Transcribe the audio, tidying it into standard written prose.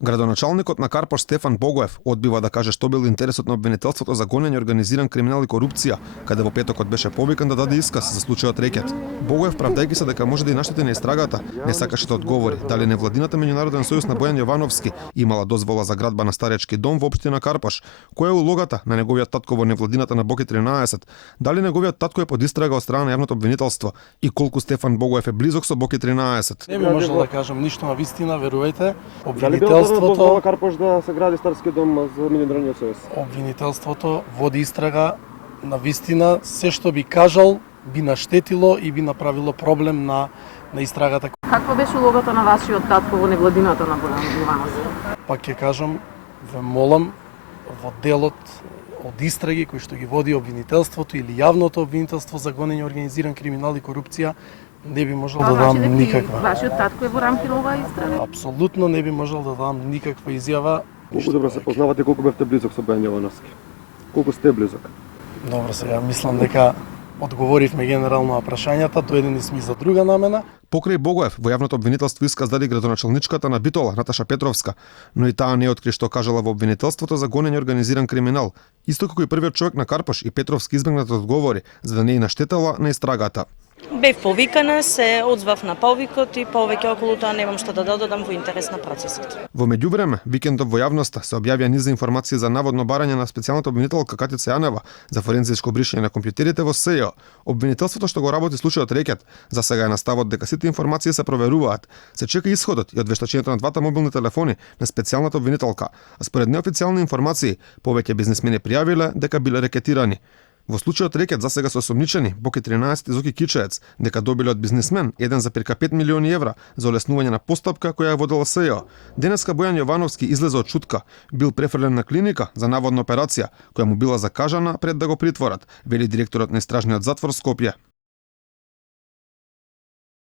Градоначалникот на Карпош Стефан Богоев одбива да каже што бил интересот на обвинителството за гонење, организиран криминал и корупција, каде во петокот беше повикан да даде исказ за случајот Рекет. Богоев, правдајќи се дека може да и наштети на истрагата, не сакаше да одговори дали невладината меѓународен сојуз на Бојан Јовановски имала дозвола за градба на старечки дом во општина Карпош, која е улогата на неговиот татко во невладината на Боки 13, дали неговиот татко е под истрага од страна на јавното обвинителство и колку Стефан Богоев е близок со Боки 13. Не би можел да кажам ништо на вистина, верувајте. Обвинителството Карпош да се гради старски дом за меѓународниот сојуз. Обвинителството води истрага, на вистина се што би кажал би наштетило и би направило проблем на истрагата. Каква беше улогата на вашиот татко во невладината на Бојан Јовановски? Пак ќе кажам, ве молам во делот од истраги кои што ги води обвинителството или јавното обвинителство за гонење, организиран криминал и корупција, не би можел да дам никаква. Вашиот татко е во рамки на оваа истрага? Апсолутно не би можел да дам никаква изјава. Колку добро се познавате, колку бевте близок со Бојан Јовановски? Колку сте близок? Добро, сега мислам дека одговоривме генерално на прашањата, доедени сме за друга намена. Покрај Богоев, во јавното обвинителство исказ даде градоначалничката на Битола, Наташа Петровска, но и таа не откри што кажала во обвинителството за гонење, организиран криминал, исто како и првиот човек на Карпош и Петровски избегна да одговори, за да не и наштетала на истрагата. Бев повикана, се одзвав на повикот и повеќе околу тоа немам што да додадам во интерес на процесот. Во меѓувреме, викендов во јавноста се објавија низ информации за наводно барање на специјалната обвинителка Катица Јанева за форензичко бришење на компјутерите во СЈО. Обвинителството што го работи случајот Рекет, за сега е на ставот дека сите информации се проверуваат. Се чека исходот и од вештачењето на двата мобилни телефони на специјалната обвинителка, а според неофицијални информации, повеќе бизнисмени пријавиле дека биле рекетирани. Во случајот Рекет за сега се осомничени Боки 13 и Зоки Кичеец дека добиле од бизнисмен 1,5 милиони евра за олеснување на постапка која ја водела СЈО. Денеска Бојан Јовановски излезе од чутка, бил префрлен на клиника за наводна операција која му била закажана пред да го притворат, вели директорот на истражниот затвор Скопје.